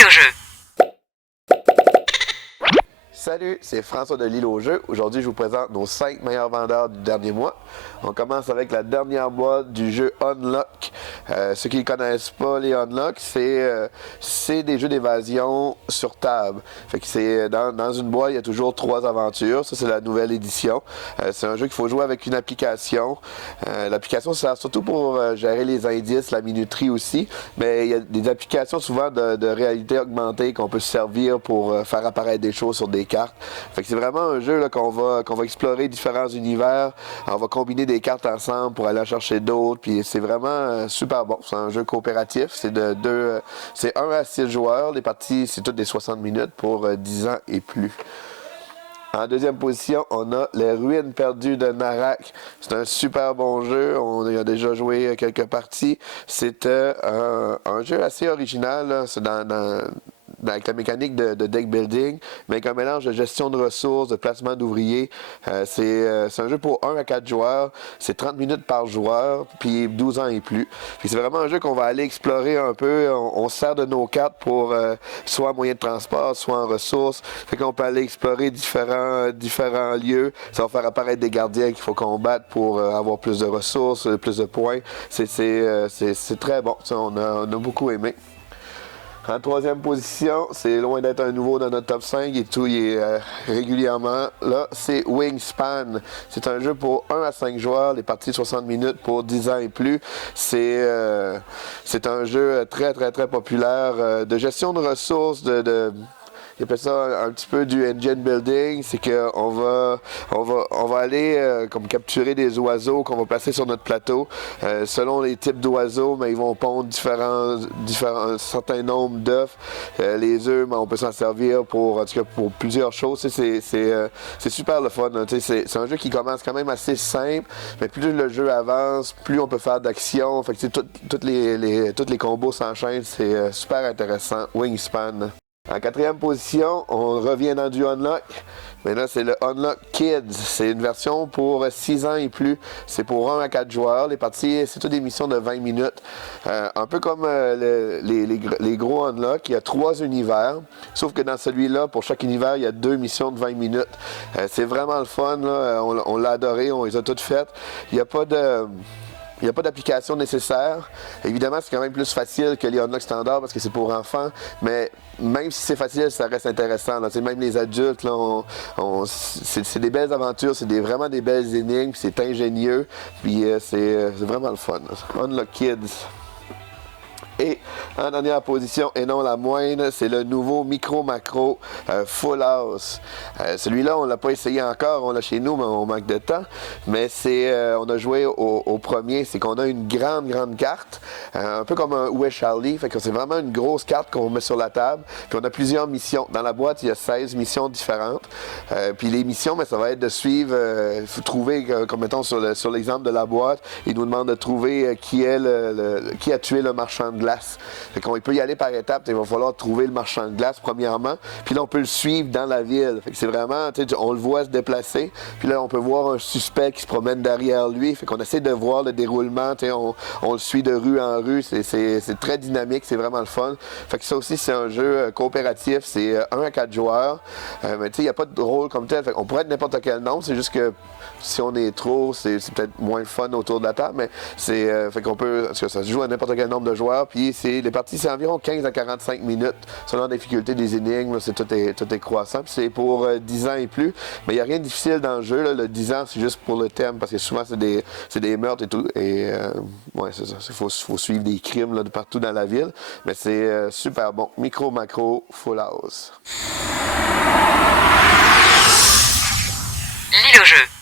L'île au jeu. Salut, c'est François de l'île au jeu. Aujourd'hui, je vous présente nos 5 meilleurs vendeurs du dernier mois. On commence avec la dernière boîte du jeu Unlock. Ceux qui ne connaissent pas les Unlock, c'est des jeux d'évasion sur table. Fait que c'est dans une boîte, il y a toujours 3 aventures. Ça, c'est la nouvelle édition. C'est un jeu qu'il faut jouer avec une application. L'application sert surtout pour gérer les indices, la minuterie aussi. Mais il y a des applications souvent de réalité augmentée qu'on peut se servir pour faire apparaître des choses sur des cartes. Fait que c'est vraiment un jeu là, qu'on va explorer différents univers. On va combiner des cartes ensemble pour aller en chercher d'autres. Puis c'est vraiment super bon. C'est un jeu coopératif. C'est 1 à 6 joueurs. Les parties, c'est toutes des 60 minutes pour 10 ans et plus. En deuxième position, on a Les Ruines perdues de Narak. C'est un super bon jeu. On y a déjà joué quelques parties. C'est un jeu assez original. Là. C'est avec la mécanique de deck building, mais avec un mélange de gestion de ressources, de placement d'ouvriers. C'est un jeu pour 1 à 4 joueurs. C'est 30 minutes par joueur, puis 12 ans et plus. Puis c'est vraiment un jeu qu'on va aller explorer un peu. On se sert de nos cartes pour soit en moyen de transport, soit en ressources. Fait qu'on peut aller explorer différents lieux. Ça va faire apparaître des gardiens qu'il faut combattre pour avoir plus de ressources, plus de points. C'est très bon. Ça, on a beaucoup aimé. En troisième position, c'est loin d'être un nouveau dans notre top 5 et tout, il est régulièrement là, c'est Wingspan. C'est un jeu pour 1 à 5 joueurs, les parties 60 minutes pour 10 ans et plus. C'est un jeu très populaire de gestion de ressources, il appelle ça un petit peu du engine building, c'est qu'on va aller comme capturer des oiseaux qu'on va placer sur notre plateau. Selon les types d'oiseaux, mais ils vont pondre un certain nombre d'œufs. Les œufs, on peut s'en servir en tout cas pour plusieurs choses. C'est super le fun. C'est un jeu qui commence quand même assez simple, mais plus le jeu avance, plus on peut faire d'action. Fait que tous les combos s'enchaînent. C'est super intéressant. Wingspan. En quatrième position, on revient dans du Unlock. Mais là, c'est le Unlock Kids. C'est une version pour 6 ans et plus. C'est pour 1 à 4 joueurs. Les parties, c'est toutes des missions de 20 minutes. Un peu comme les gros Unlock, il y a 3 univers. Sauf que dans celui-là, pour chaque univers, il y a 2 missions de 20 minutes. C'est vraiment le fun. Là. On l'a adoré. On les a toutes faites. Il n'y a pas de... Il n'y a pas d'application nécessaire. Évidemment, c'est quand même plus facile que les Unlock standards parce que c'est pour enfants. Mais même si c'est facile, ça reste intéressant. Là. Même les adultes, là, c'est des belles aventures, c'est vraiment des belles énigmes, c'est ingénieux. Puis c'est vraiment le fun. Là. Unlock Kids. Et en dernière position, et non la moindre, c'est le nouveau Micro-Macro Full House. Celui-là, on ne l'a pas essayé encore, on l'a chez nous, mais on manque de temps. Mais on a joué au premier, c'est qu'on a une grande carte, un peu comme un Où est Charlie? Fait que c'est vraiment une grosse carte qu'on met sur la table. Puis on a plusieurs missions. Dans la boîte, il y a 16 missions différentes. Puis les missions, mais ça va être de suivre, il faut trouver, comme mettons sur l'exemple de la boîte, il nous demande de trouver qui a tué le marchand de glace. Fait qu'on peut y aller par étapes. Il va falloir trouver le marchand de glace premièrement. Puis là, on peut le suivre dans la ville. Fait que c'est vraiment, on le voit se déplacer. Puis là, on peut voir un suspect qui se promène derrière lui. Fait qu'on essaie de voir le déroulement. On le suit de rue en rue. C'est très dynamique. C'est vraiment le fun. Fait que ça aussi, c'est un jeu coopératif. C'est 1 à 4 joueurs. Mais il n'y a pas de rôle comme tel. Fait qu'on pourrait être n'importe quel nombre. C'est juste que si on est trop, c'est peut-être moins fun autour de la table. Mais fait qu'on peut, parce que ça se joue à n'importe quel nombre de joueurs. Puis les parties, c'est environ 15 à 45 minutes. Selon la difficulté des énigmes, là, tout est croissant. Puis c'est pour 10 ans et plus. Mais il n'y a rien de difficile dans le jeu. Là. Le 10 ans, c'est juste pour le thème, parce que souvent, c'est des meurtres et tout. Et ouais, c'est ça. Il faut suivre des crimes là, de partout dans la ville. Mais c'est super bon. Micro-Macro Full House. L'île au jeu.